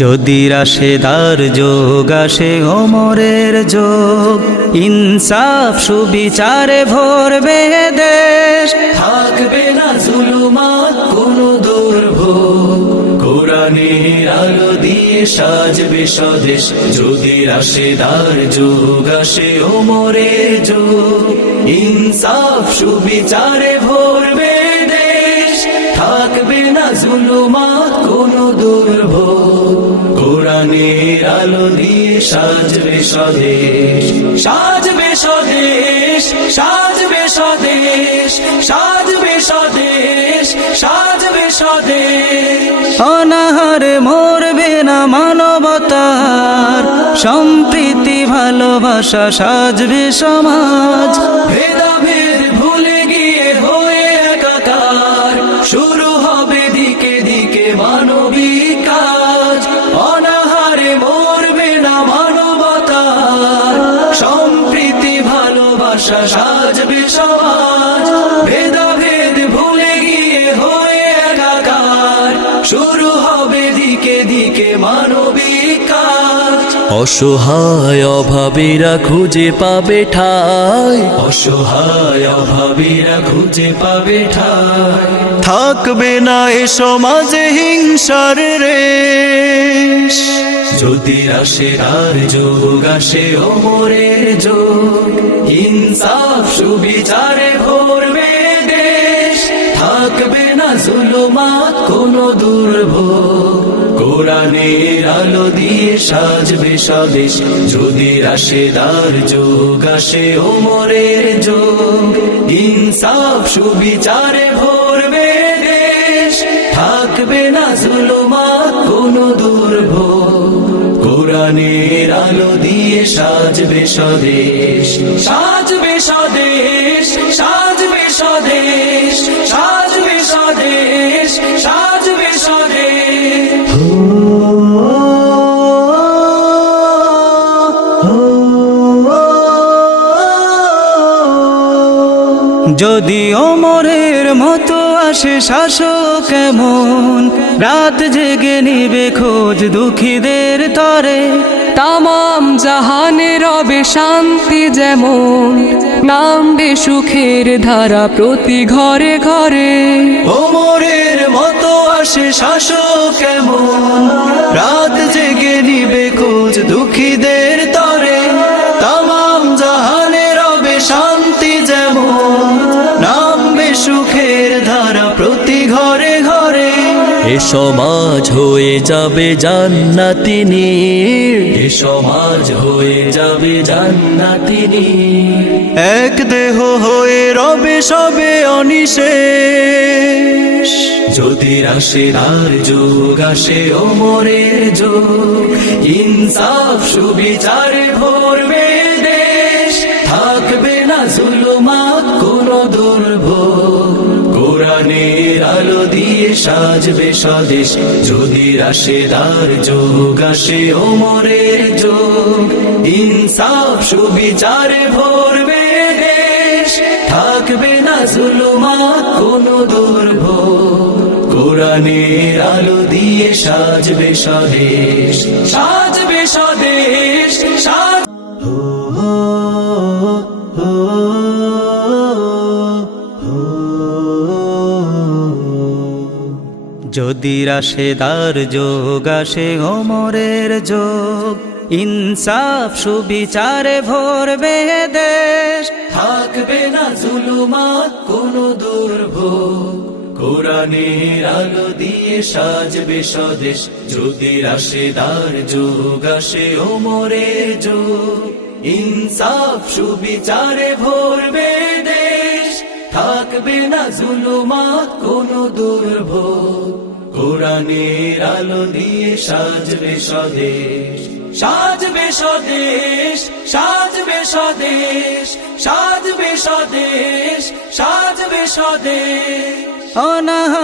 যদি রাশেদার যোগ আসে ওমরের যোগ, ইনসাফ সুবিচারে ভরবে দেশ। থাকবে না জুলুমাত কোনো দুর্ভোগ, কোরআনের আলো দিয়ে সাজবে স্বদেশ। যদি রাশেদার যোগ আসে ওমরের যোগ, ইনসাফ সুবিচারে ভরবে দেশ। থাকবে না জুলুমাত কোনো দুর্ভোগ, কোরআনের আলো দিয়ে সাজবে স্বদেশ। সাজবে স্বদেশ, সাজবে স্বদেশ, সাজবে স্বদেশ, সাজবে স্বদেশ। অনাহারে মরবে না মানবতার, সম্প্রীতি ভালোবাসা সাজবে সমাজ। ভেদাভেদ ভুলে গিয়ে হয়ে একাকার, শুরু হবে দিকে দিকে মানবিক কাজ। অনাহারে মরবে না মানবতার, সম্প্রীতি ভালোবাসা সাজবে সমাজ। ভেদাভেদ ভুলে গিয়ে হয়ে একাকার, শুরু হবে দিকে দিকে মানবিক কাজ। অসহায় অভাবীরা খুঁজে পাবে ঠাঁই, অসহায় অভাবীরা খুঁজে পাবে ঠাঁই। থাকবে না এ সমাজে হিংসার রেশ। যদি রাশেদার যোগ আসে ওমরের যোগ, ইনসাফ সুবিচারে ভরবে দেশ। থাকবে না জুলুমাত কোনো দুর্ভোগ, কোরআনের আলো দিয়ে সাজবে স্বদেশ। যদি রাশেদার যোগ আসে ওমরের যোগ, ইনসাফ সুবিচারে ভরবে দেশ। থাকবে না জুলুমাত কোনো দুর্ভোগ, কোরআনের আলো দিয়ে সাজবে স্বদেশ। সাজবে স্বদেশ, সাজবে স্বদেশ, সাজবে স্বদেশ, সাজবে স্বদেশ। যদি ওমরের মতো আসে শাসক এমন, রাত জেগে নিবে খোঁজ দুঃখীদের তরে। তামাম জাহানে রবে শান্তি যেমন, নামবে সুখের ধারা প্রতি ঘরে ঘরে। ওমরের মতো আসে শাসক এমন, রাত জেগে নিবে খোঁজ দুঃখীদের তরে। তামাম জাহানে রবে শান্তি যেমন, নামবে সুখের ধারা প্রতি ঘরে ঘরে। এ সমাজ হয়ে যাবে জান্নাতি নীড়, এ সমাজ হয়ে যাবে জান্নাতি নীড়। এক দেহ হয়ে রবে সবে অনিশেষ। যদি রাশেদার যোগ আসে ওমরের যোগ, ইনসাফ সুবিচারে ভরবে দেশ। থাকবে না জুলুমাত কোনো দুর্ভোগ, কোরআনের আলো দিয়ে সাজবে স্বদেশ। যদি রাশেদার যোগ আসে ওমরের যোগ, ইনসাফ সুবিচারে ভরবে দেশ। থাকবে না জুলুমাত কোনো দুর্ভোগ, কোরআনের আলো দিয়ে সাজবে স্বদেশ। সাজবে স্বদেশ, সাজ। যদি রাশেদার যোগ আসে ওমরের যোগ, ইনসাফ সুবিচারে ভরবে দেশ। থাকবে না জুলুমাত কোনো দুর্ভোগ, কোরআনের আলো দিয়ে সাজবে স্বদেশ। যদি রাশেদার যোগ আসে ওমরের যোগ, ইনসাফ সুবিচারে ভরবে দেশ। থাকবে না জুলুমাত কোনো দুর্ভোগ, কোরআনের আলো দিয়ে সাজবে স্বদেশ। সাজবে স্বদেশ, সাজবে স্বদেশ, সাজবে স্বদেশ, সাজবে স্বদেশ। অনাহার